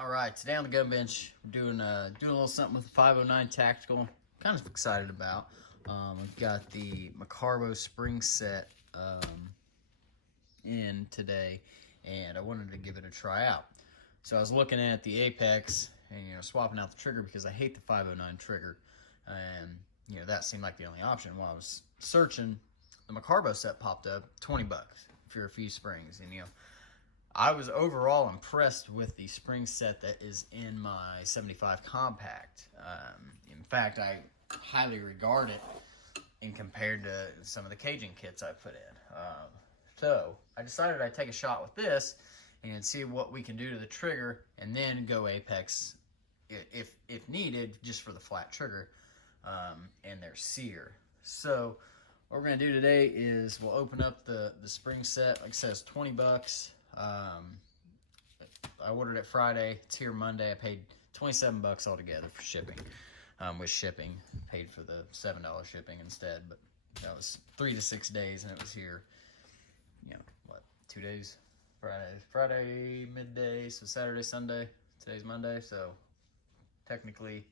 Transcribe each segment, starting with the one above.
All right, today on the gun bench, we're doing a little something with the 509 Tactical. Kind of excited about. We've got the Mcarbo spring set in today, and I wanted to give it a try out. So I was looking at the Apex and swapping out the trigger because I hate the 509 trigger, and that seemed like the only option. While I was searching, the Mcarbo set popped up, $20 for a few springs, and I was overall impressed with the spring set that is in my 75 compact. In fact, I highly regard it in compared to some of the Cajun kits I put in. So I decided I'd take a shot with this and see what we can do to the trigger, and then go Apex if needed, just for the flat trigger and their Sear. So what we're gonna do today is we'll open up the spring set. Like I said, it's $20. I ordered it Friday. It's here Monday. I paid $27 altogether for shipping. With shipping, paid for the $7 shipping instead. But that was 3 to 6 days, and it was here. 2 days? Friday midday. So Saturday, Sunday. Today's Monday. So technically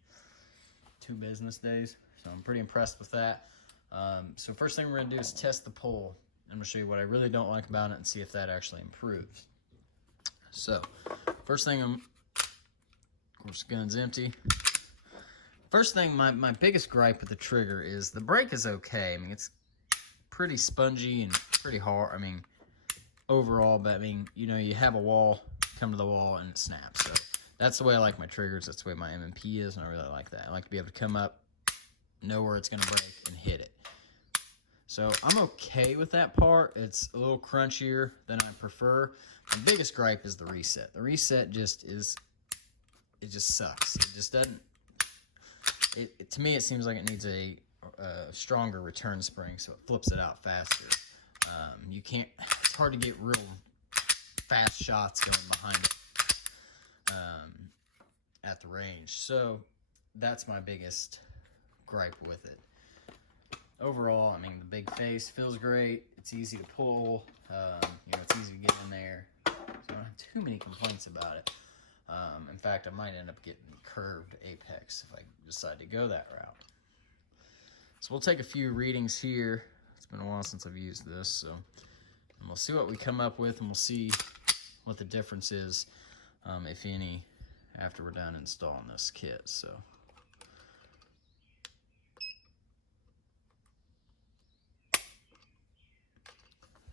2 business days. So I'm pretty impressed with that. So first thing we're gonna do is test the pull. I'm going to show you what I really don't like about it and see if that actually improves. So, first thing, of course, the gun's empty. First thing, my biggest gripe with the trigger is the brake is okay. I mean, it's pretty spongy and pretty hard. I mean, overall, but I mean, you have a wall, come to the wall, and it snaps. So, that's the way I like my triggers. That's the way my M&P is, and I really like that. I like to be able to come up, know where it's going to break, and hit it. So I'm okay with that part. It's a little crunchier than I prefer. My biggest gripe is the reset. The reset just sucks. It just doesn't, to me it seems like it needs a stronger return spring, so it flips it out faster. It's hard to get real fast shots going behind it at the range. So that's my biggest gripe with it. Overall, I mean, the big face feels great. It's easy to pull. It's easy to get in there. So I don't have too many complaints about it. In fact, I might end up getting curved Apex if I decide to go that route. So we'll take a few readings here. It's been a while since I've used this, so and we'll see what we come up with, and we'll see what the difference is, if any, after we're done installing this kit. So.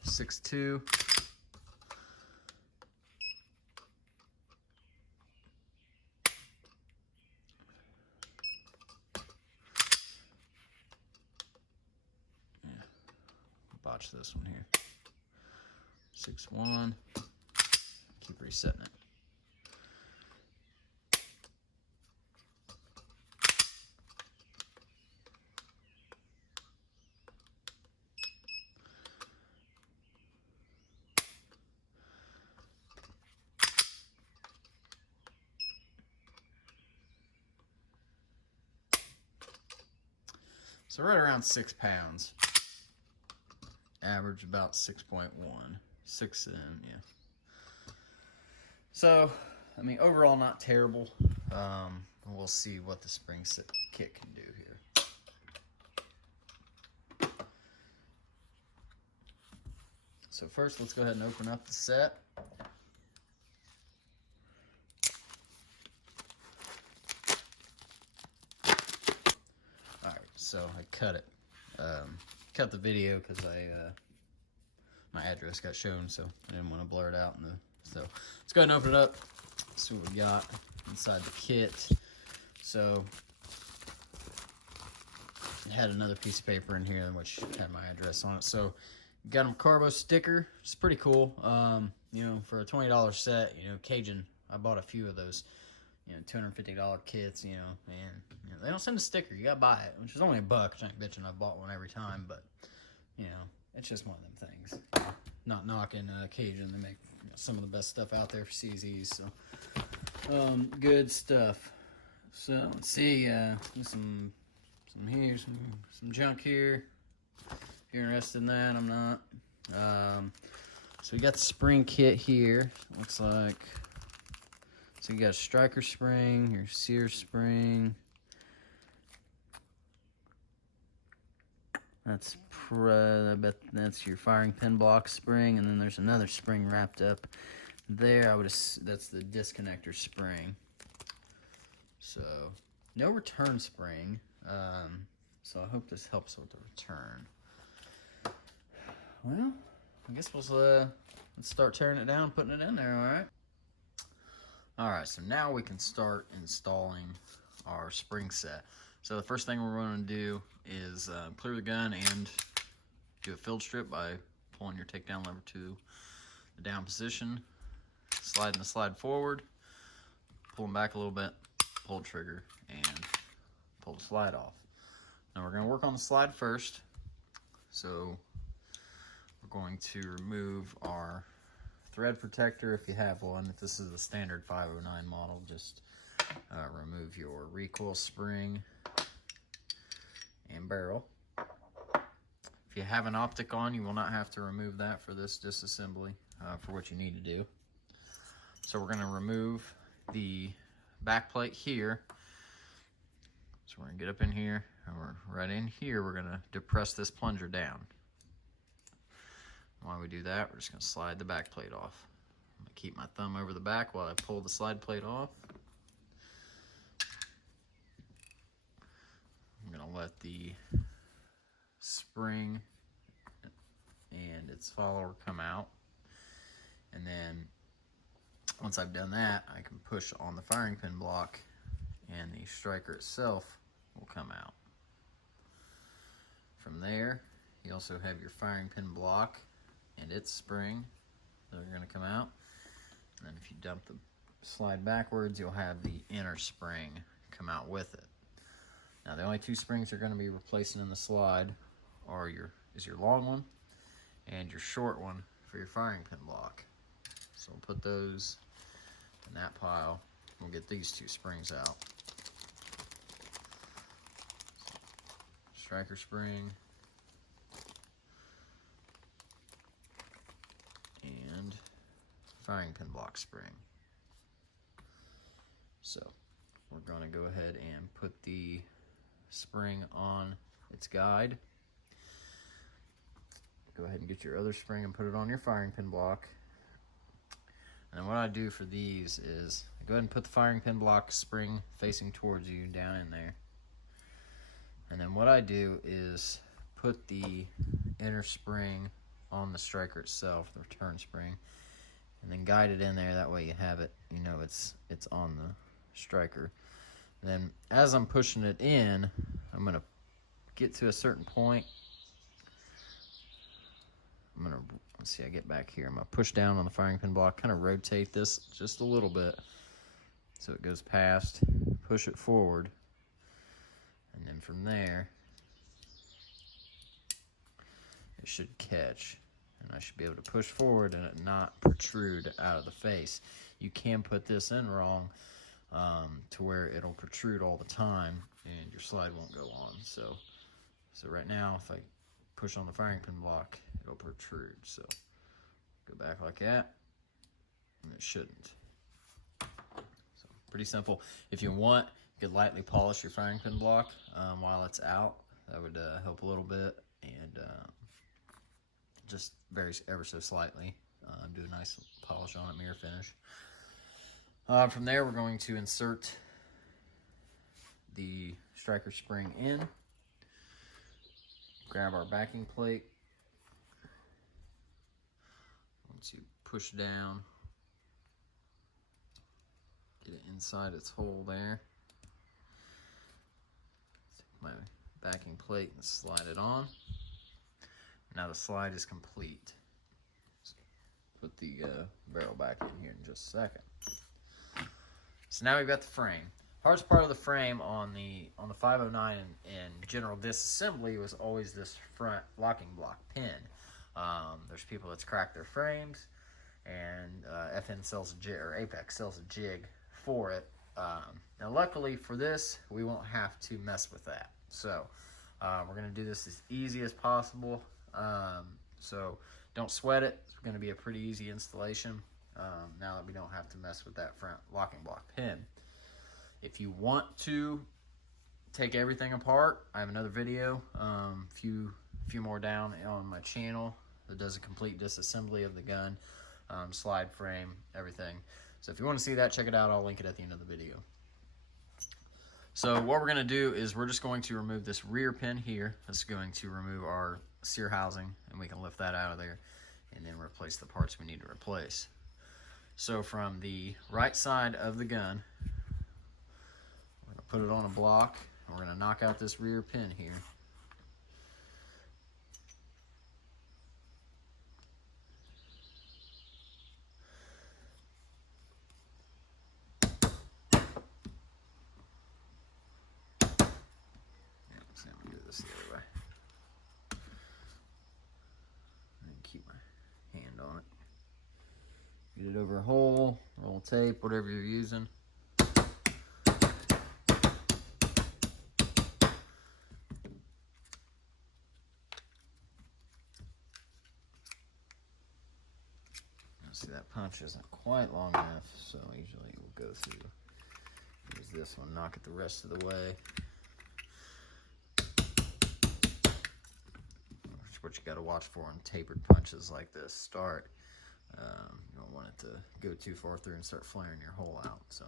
.62. Yeah, botch this one here. 6.1. Keep resetting it. So right around 6 pounds. Average about 6.1. 6 in, yeah. So, I mean, overall not terrible. We'll see what the spring kit can do here. So first, let's go ahead and open up the set. So I cut it, cut the video because my address got shown, so I didn't want to blur it out. So let's go ahead and open it up, see what we got inside the kit. So it had another piece of paper in here which had my address on it. So got a Mcarbo sticker, which is pretty cool. For a $20 set, Cajun, I bought a few of those. $250 kits, and they don't send a sticker. You gotta buy it, which is only $1, which I ain't bitching. I've bought one every time, but, it's just one of them things. Not knocking Cajun. They make some of the best stuff out there for CZs, so, good stuff. So, let's see, some here, some junk here. If you're interested in that, I'm not. So we got the spring kit here. Looks like So you got a striker spring, your Sear spring. I bet that's your firing pin block spring, and then there's another spring wrapped up there. That's the disconnector spring. So no return spring. So I hope this helps with the return. Well, I guess let's start tearing it down, putting it in there. All right. All right. So now we can start installing our spring set. So the first thing we're going to do is clear the gun and do a field strip by pulling your takedown lever to the down position, sliding the slide forward, pulling back a little bit, pull the trigger, and pull the slide off. Now we're going to work on the slide first. So we're going to remove our thread protector if you have one. If this is a standard 509 model, just remove your recoil spring and barrel. If you have an optic on, you will not have to remove that for this disassembly for what you need to do. So we're going to remove the back plate here. So we're going to get up in here, and we're right in here, we're going to depress this plunger down. While we do that, we're just going to slide the back plate off. I'm going to keep my thumb over the back while I pull the slide plate off. I'm going to let the spring and its follower come out, and then once I've done that, I can push on the firing pin block and the striker itself will come out. From there, you also have your firing pin block and its spring that are going to come out, and then if you dump the slide backwards, you'll have the inner spring come out with it. Now the only two springs you're going to be replacing in the slide are your long one and your short one for your firing pin block. So we'll put those in that pile. We'll get these two springs out. Striker spring and firing pin block spring. So we're going to go ahead and put the spring on its guide. Go ahead and get your other spring and put it on your firing pin block. And then what I do for these is I go ahead and put the firing pin block spring facing towards you down in there. And then what I do is put the inner spring on the striker itself, the return spring, and then guide it in there. That way you have it, you know it's on the striker. And then as I'm pushing it in, I'm going to get to a certain point. Let's see, I get back here. I'm going to push down on the firing pin block, kind of rotate this just a little bit so it goes past, push it forward, and then from there, it should catch. And I should be able to push forward and it not protrude out of the face. You can put this in wrong to where it'll protrude all the time and your slide won't go on. So right now, if I push on the firing pin block, it'll protrude. So go back like that, and it shouldn't. So pretty simple. If you want, you could lightly polish your firing pin block while it's out. That would help a little bit, and just ever so slightly. Do a nice polish on it, mirror finish. From there, we're going to insert the striker spring in. Grab our backing plate. Once you push down, get it inside its hole there. Take my backing plate and slide it on. Now the slide is complete. So put the barrel back in here in just a second. So now we've got the frame. Hardest part of the frame on the 509 and general disassembly was always this front locking block pin. There's people that's cracked their frames, and FN sells a jig, or Apex sells a jig for it. Now luckily for this, we won't have to mess with that. So we're going to do this as easy as possible. So don't sweat it. It's going to be a pretty easy installation now that we don't have to mess with that front locking block pin. If you want to take everything apart, I have another video, few more down on my channel that does a complete disassembly of the gun, slide frame, everything. So if you want to see that, check it out. I'll link it at the end of the video. So what we're going to do is we're just going to remove this rear pin here. That's going to remove our Sear housing, and we can lift that out of there and then replace the parts we need to replace. So from the right side of the gun, we're going to put it on a block, and we're going to knock out this rear pin here. The other way. And keep my hand on it. Get it over a hole, roll tape, whatever you're using. See, that punch isn't quite long enough, so usually we'll go through, use this one, knock it the rest of the way. What you got to watch for on tapered punches like this. You don't want it to go too far through and start flaring your hole out. So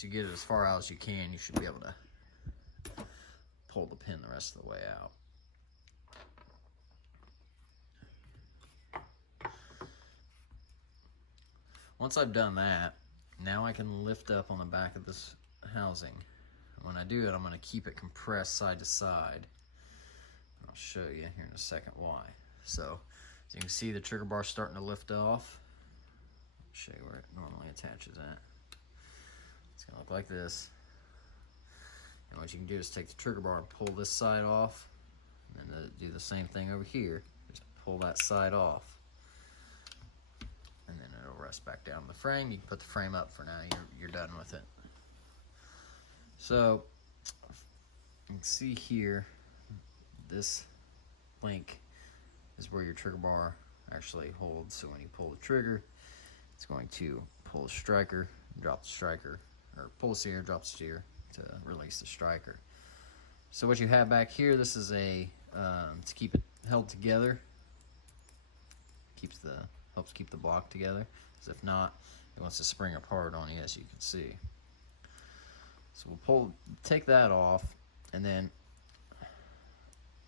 you get it as far out as you can, you should be able to pull the pin the rest of the way out. Once I've done that, now I can lift up on the back of this housing. When I do it, I'm going to keep it compressed side to side. I'll show you here in a second why. So, as you can see, the trigger bar starting to lift off. I'll show you where it normally attaches at. It's going to look like this. And what you can do is take the trigger bar and pull this side off, and then do the same thing over here. Just pull that side off, and then it'll rest back down the frame. You can put the frame up for now. You're done with it. So, you can see here, this link is where your trigger bar actually holds. So when you pull the trigger, it's going to pull the striker, drop the striker, or pull the Sear, drop the Sear to release the striker. So what you have back here, this is a to keep it held together. Helps keep the block together. Because if not, it wants to spring apart on you, as you can see. So we'll take that off, and then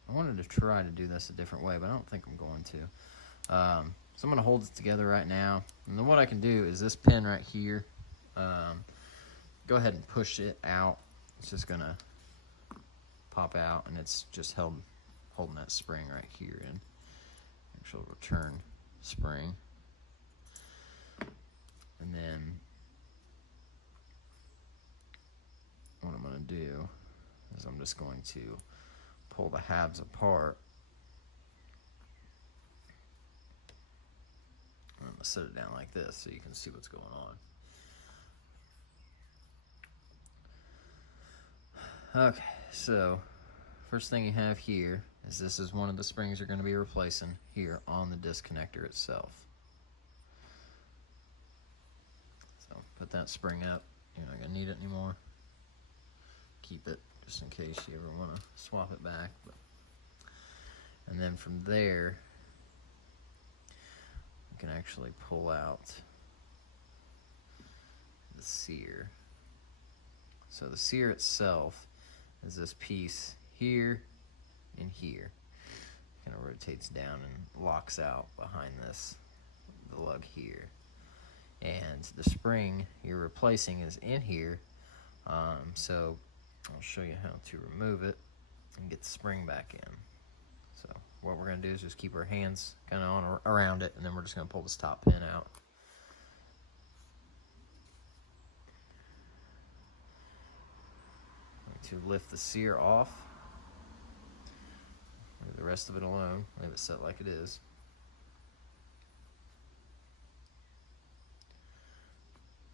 I wanted to try to do this a different way, but I don't think I'm going to. So I'm going to hold it together right now. And then what I can do is this pin right here, go ahead and push it out. It's just going to pop out, and it's just holding that spring right here in. Actual return spring. And then what I'm going to do is I'm just going to pull the halves apart. I'm going to set it down like this so you can see what's going on. Okay, so first thing you have here is this is one of the springs you're going to be replacing here on the disconnector itself. So put that spring up. You're not going to need it anymore. Keep it just in case you ever want to swap it back. And then from there, you can actually pull out the Sear. So the Sear itself is this piece here and here. Kind of rotates down and locks out behind the lug here. And the spring you're replacing is in here. So I'll show you how to remove it and get the spring back in. So what we're going to do is just keep our hands kind of on around it, and then we're just going to pull this top pin out. To lift the Sear off. Leave the rest of it alone. Leave it set like it is.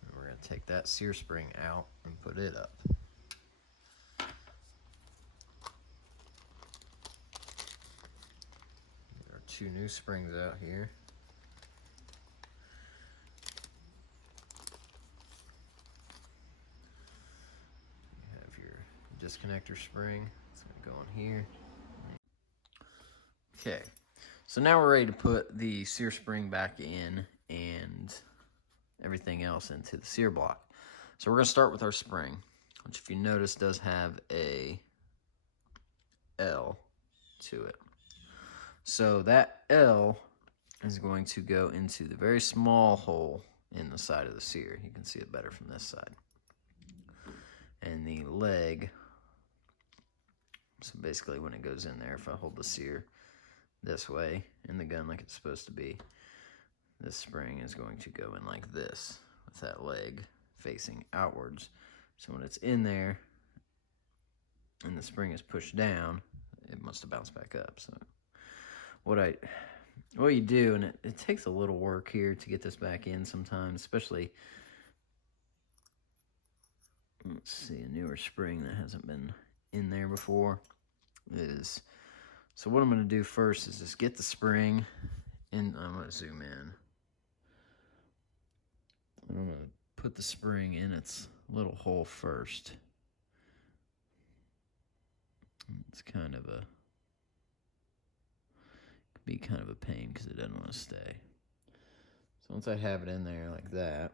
And we're going to take that Sear spring out and put it up. There are two new springs out here. disconnector spring. It's gonna go on here. Okay, so now we're ready to put the Sear spring back in and everything else into the Sear block. So we're gonna start with our spring, which if you notice does have a L to it. So that L is going to go into the very small hole in the side of the Sear. You can see it better from this side. And the leg, so basically when it goes in there, if I hold the Sear this way in the gun like it's supposed to be, this spring is going to go in like this with that leg facing outwards. So when it's in there and the spring is pushed down, it must have bounced back up. So what you do, and it takes a little work here to get this back in sometimes, especially, let's see, a newer spring that hasn't been in there before is, so what I'm going to do first is just get the spring in. I'm going to zoom in. I'm going to put the spring in its little hole first. It's kind of a, could be kind of a pain because it doesn't want to stay. So once I have it in there like that,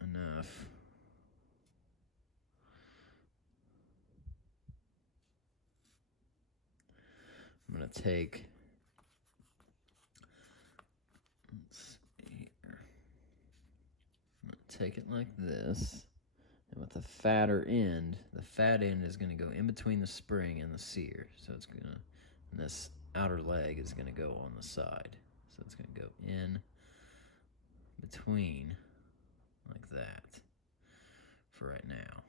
enough, I'm going to take, let's see here, I'm going to take it like this, and with the fatter end, the fat end is going to go in between the spring and the Sear. So it's going to, and this outer leg is going to go on the side. So it's going to go in between like that for right now.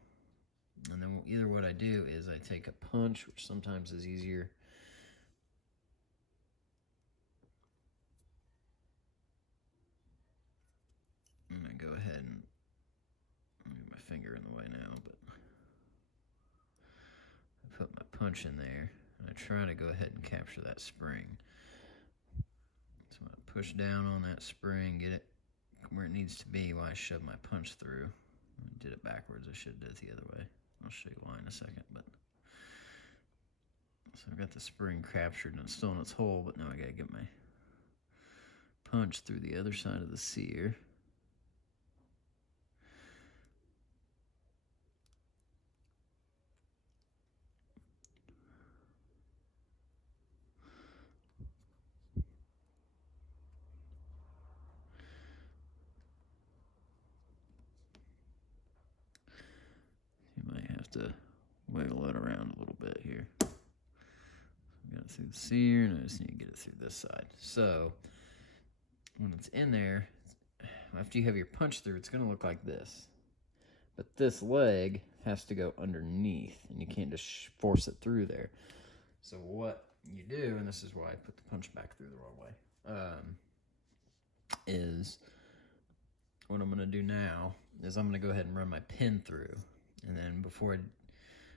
And then either what I do is I take a punch, which sometimes is easier. I'm going to go ahead and move my finger in the way now, but I put my punch in there and I try to go ahead and capture that spring. So I'm going to push down on that spring, get it where it needs to be while I shove my punch through. I did it backwards. I should have did it the other way. I'll show you why in a second. But so I've got the spring captured and it's still in its hole, but now I got to get my punch through the other side of the Sear. You might have to wiggle it around a little bit here. Got it through the Sear, and I just need to get it through this side. So when it's in there, after you have your punch through, it's going to look like this. But this leg has to go underneath, and you can't just force it through there. So what you do, and this is why I put the punch back through the wrong way, is what I'm going to do now is I'm going to go ahead and run my pin through. And then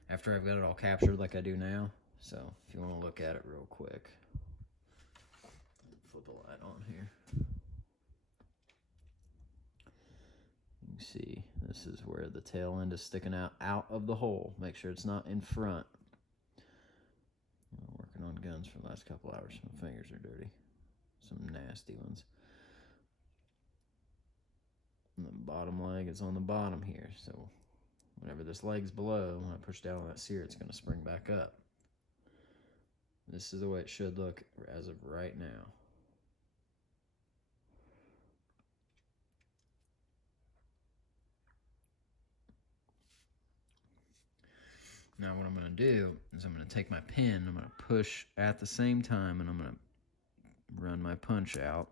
after I've got it all captured like I do now, so if you want to look at it real quick, flip the light on here. You can see this is where the tail end is sticking out of the hole. Make sure it's not in front. I'm working on guns for the last couple hours. My fingers are dirty. Some nasty ones. And the bottom leg is on the bottom here. So whenever this leg's below, when I push down on that Sear, it's going to spring back up. This is the way it should look as of right now. Now what I'm going to do is I'm going to take my pin, I'm going to push at the same time, and I'm going to run my punch out.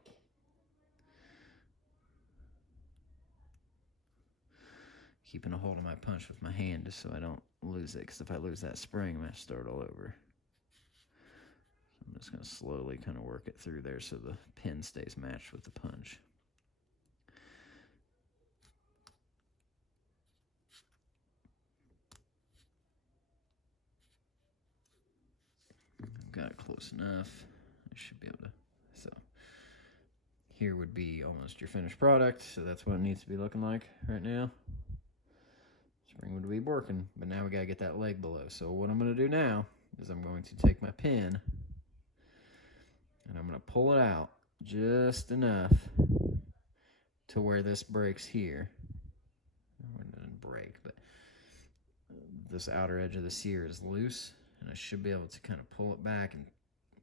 Keeping a hold of my punch with my hand just so I don't lose it, because if I lose that spring, I'm going to start all over. So I'm just going to slowly kind of work it through there so the pin stays matched with the punch. I've got it close enough. I should be able to. So here would be almost your finished product. So that's what it needs to be looking like right now. Spring would to be working, but now we got to get that leg below. So what I'm going to do now is I'm going to take my pin and I'm going to pull it out just enough to where this breaks here. It doesn't break, but this outer edge of the sear is loose, and I should be able to kind of pull it back, and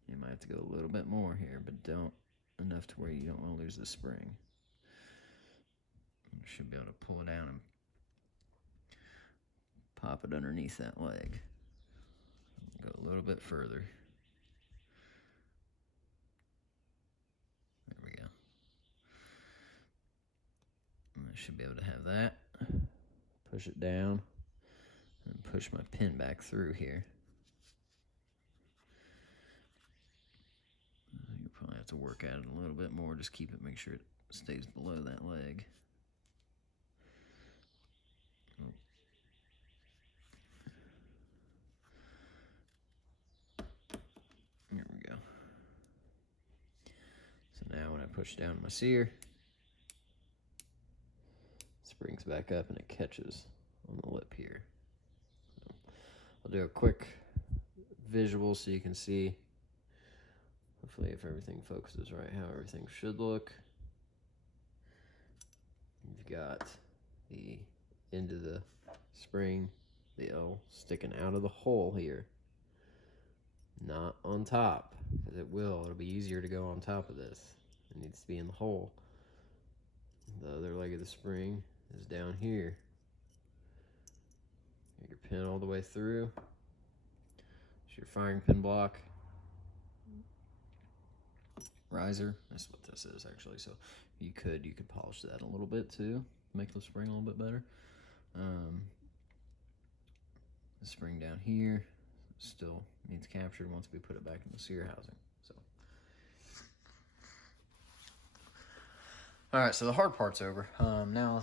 you might have to go a little bit more here, but don't enough to where you don't want to lose the spring. You should be able to pull it down and pop it underneath that leg. Go a little bit further. There we go. And I should be able to have that. Push it down and push my pin back through here. You probably have to work at it a little bit more. Just keep it, make sure it stays below that leg. There we go. So now when I push down my sear, it springs back up and it catches on the lip here. I'll do a quick visual so you can see, hopefully if everything focuses right, how everything should look. You've got the end of the spring, the L, sticking out of the hole here. Not on top, because it'll be easier to go on top of this. It needs to be in the hole. The other leg of the spring is down here. Get your pin all the way through. It's your firing pin block. Riser, that's what this is actually. So you could polish that a little bit too, make the spring a little bit better. The spring down here still needs captured once we put it back in the sear housing. So, all right, so the hard part's over. Now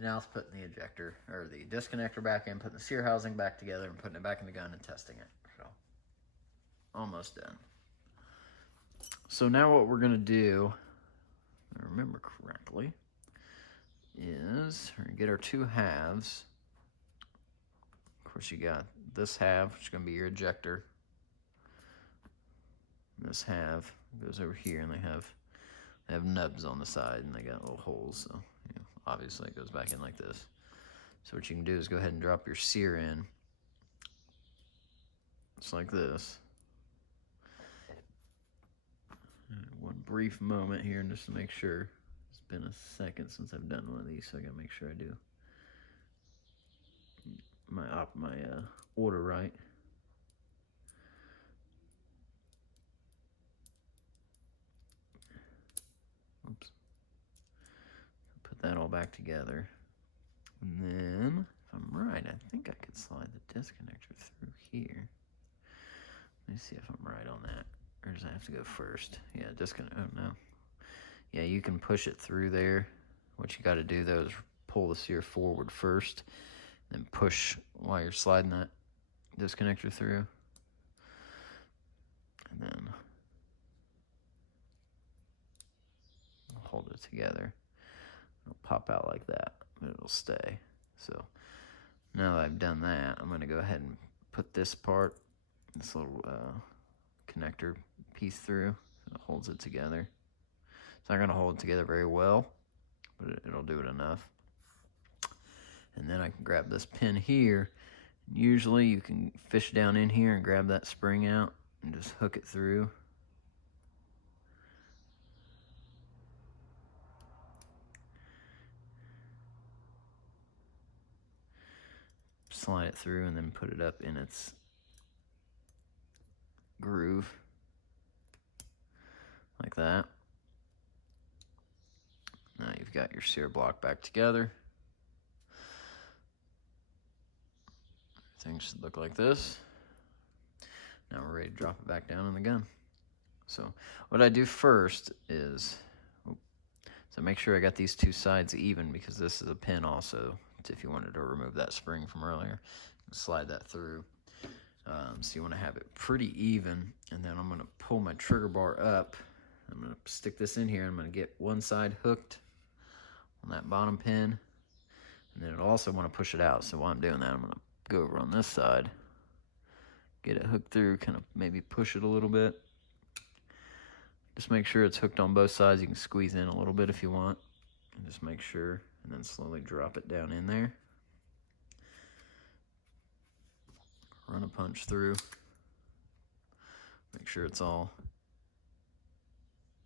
it's putting the ejector or the disconnector back in, putting the sear housing back together, and putting it back in the gun and testing it. So, almost done. So now what we're gonna do, if I remember correctly, is we're gonna get our two halves. Of course, you got this half, which is going to be your ejector. This half goes over here, and they have nubs on the side, and they got little holes. So obviously, it goes back in like this. So what you can do is go ahead and drop your sear in, just like this. One brief moment here, just to make sure. It's been a second since I've done one of these, so I got to make sure I do my order right. Oops. Put that all back together. And then, if I'm right, I think I could slide the disconnector through here. Let me see if I'm right on that. Or does I have to go first? Yeah, disconnect. Oh, no. Yeah, you can push it through there. What you got to do, though, is pull the sear forward first. Then push while you're sliding that disconnector through. And then hold it together. It'll pop out like that, but it'll stay. So now that I've done that, I'm going to go ahead and put this part, this little connector piece through. It holds it together. It's not going to hold it together very well, but it'll do it enough. And then I can grab this pin here. Usually you can fish down in here and grab that spring out and just hook it through. Slide it through and then put it up in its groove like that. Now you've got your sear block back together. Things should look like this. Now we're ready to drop it back down in the gun. So what I do first is, so make sure I got these two sides even, because this is a pin also, if you wanted to remove that spring from earlier. Slide that through. So you want to have it pretty even, and then I'm going to pull my trigger bar up. I'm going to stick this in here. I'm going to get one side hooked on that bottom pin, And then it'll also want to push it out. So while I'm doing that, I'm going to go over on this side, get it hooked through, kind of maybe push it a little bit. Just make sure it's hooked on both sides. You can squeeze in a little bit if you want. And just make sure, and then slowly drop it down in there. Run a punch through. Make sure it's all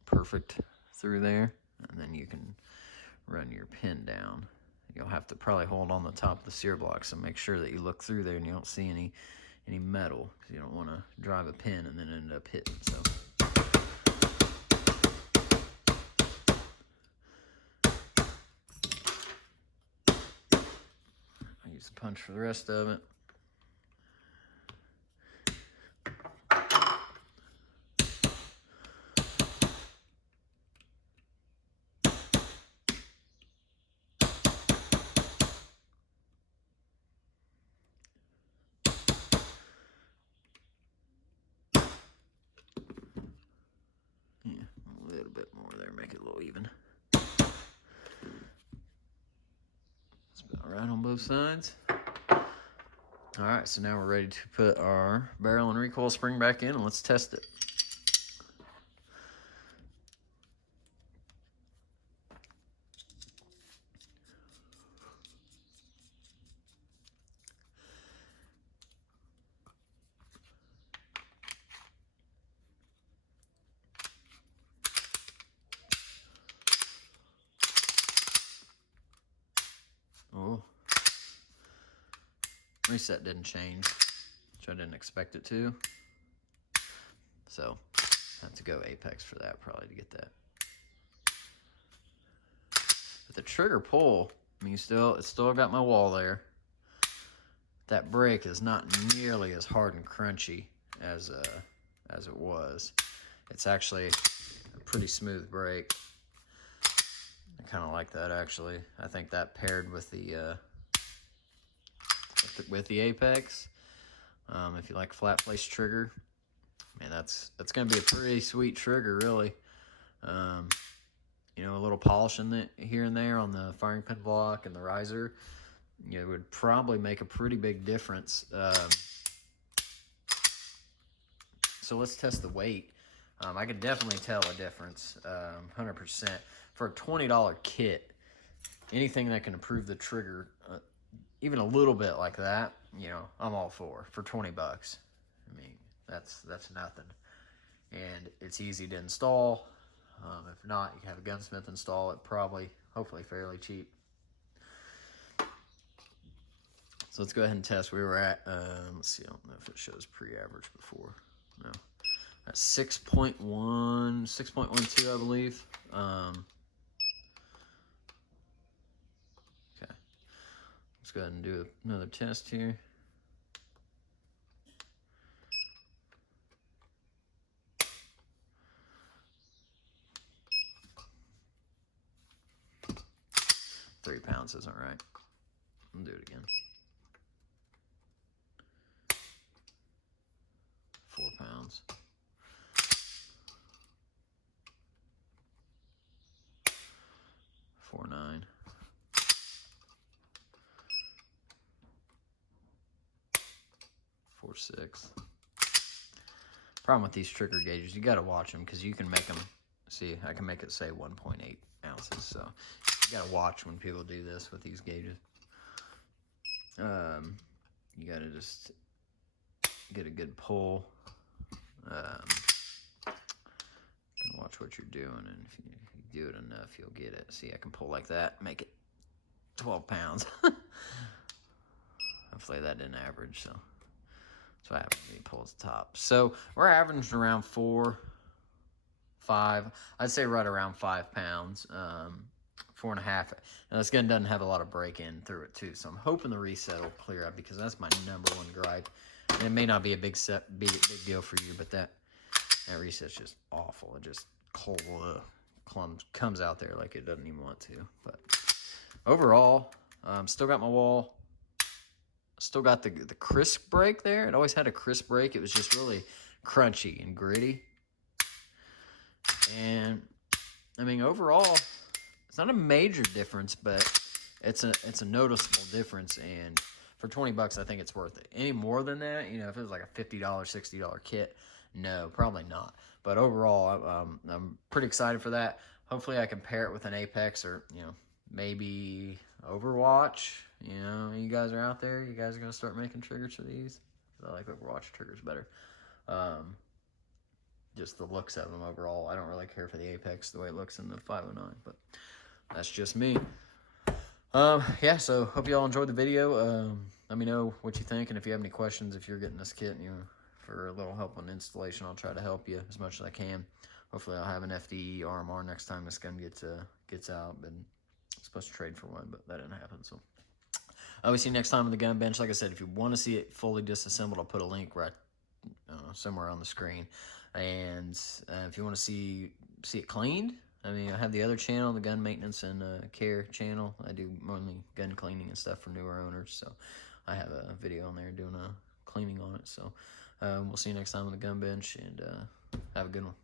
perfect through there. And then you can run your pin down. You'll have to probably hold on the top of the sear block, so make sure that you look through there and you don't see any metal, because you don't want to drive a pin and then end up hitting. So I use the punch for the rest of it. Yeah, a little bit more there, make it a little even. It's about right on both sides. All right, so now we're ready to put our barrel and recoil spring back in, and let's test it. Oh, reset didn't change, which I didn't expect it to. So I have to go Apex for that probably to get that. But the trigger pull, I mean, it's still got my wall there. That brake is not nearly as hard and crunchy as it was. It's actually a pretty smooth brake. I kind of like that, actually. I think that paired with the Apex, if you like flat place trigger, man, that's gonna be a pretty sweet trigger, really. You know, a little polish in the here and there on the firing pin block and the riser, you know, would probably make a pretty big difference. So let's test the weight. I could definitely tell a difference, 100%. For a $20 kit, anything that can improve the trigger, even a little bit like that, you know, I'm all for 20 bucks. I mean, that's nothing. And it's easy to install. If not, you can have a gunsmith install it, hopefully fairly cheap. So let's go ahead and test. We were at, let's see, I don't know if it shows pre-average before. No. At 6.1, 6.12, I believe. Okay. Let's go ahead and do another test here. £3 isn't right. I'll do it again. 4 pounds. 4.9. 4.6. Problem with these trigger gauges, you got to watch them because you can make them. See, I can make it say 1.8 ounces. So you got to watch when people do this with these gauges. You got to just get a good pull. Watch what you're doing, and if you do it enough, you'll get it. See, I can pull like that, make it 12 pounds. Hopefully that didn't average, so that's what happens when you pull the top. So we're averaging around 4, 5. I'd say right around 5 pounds. 4.5. Now this gun doesn't have a lot of break-in through it too, so I'm hoping the reset will clear up because that's my #1 gripe. And it may not be a big deal for you, but that reset's just awful. It just comes out there like it doesn't even want to. But overall, still got my wall. Still got the crisp brake there. It always had a crisp brake. It was just really crunchy and gritty. And I mean, overall, it's not a major difference, but it's a noticeable difference, and for 20 bucks, I think it's worth it. Any more than that, you know, if it was like a $50, $60 kit, no, probably not. But overall, I'm pretty excited for that. Hopefully, I can pair it with an Apex or, you know, maybe Overwatch. You know, you guys are out there. You guys are gonna start making triggers for these. I like Overwatch triggers better. Just the looks of them overall. I don't really care for the Apex the way it looks in the 509, but that's just me. Yeah, so hope you all enjoyed the video. Let me know what you think, and if you have any questions, if you're getting this kit and you for a little help on installation, I'll try to help you as much as I can. Hopefully, I'll have an FD RMR next time this gun gets out. Been supposed to trade for one, but that didn't happen. So I'll see you next time on the gun bench. Like I said, if you want to see it fully disassembled, I'll put a link right somewhere on the screen. And if you want to see it cleaned, I mean, I have the other channel, the gun maintenance and care channel. I do mainly gun cleaning and stuff for newer owners, so I have a video on there doing a cleaning on it. So we'll see you next time on the gun bench, and have a good one.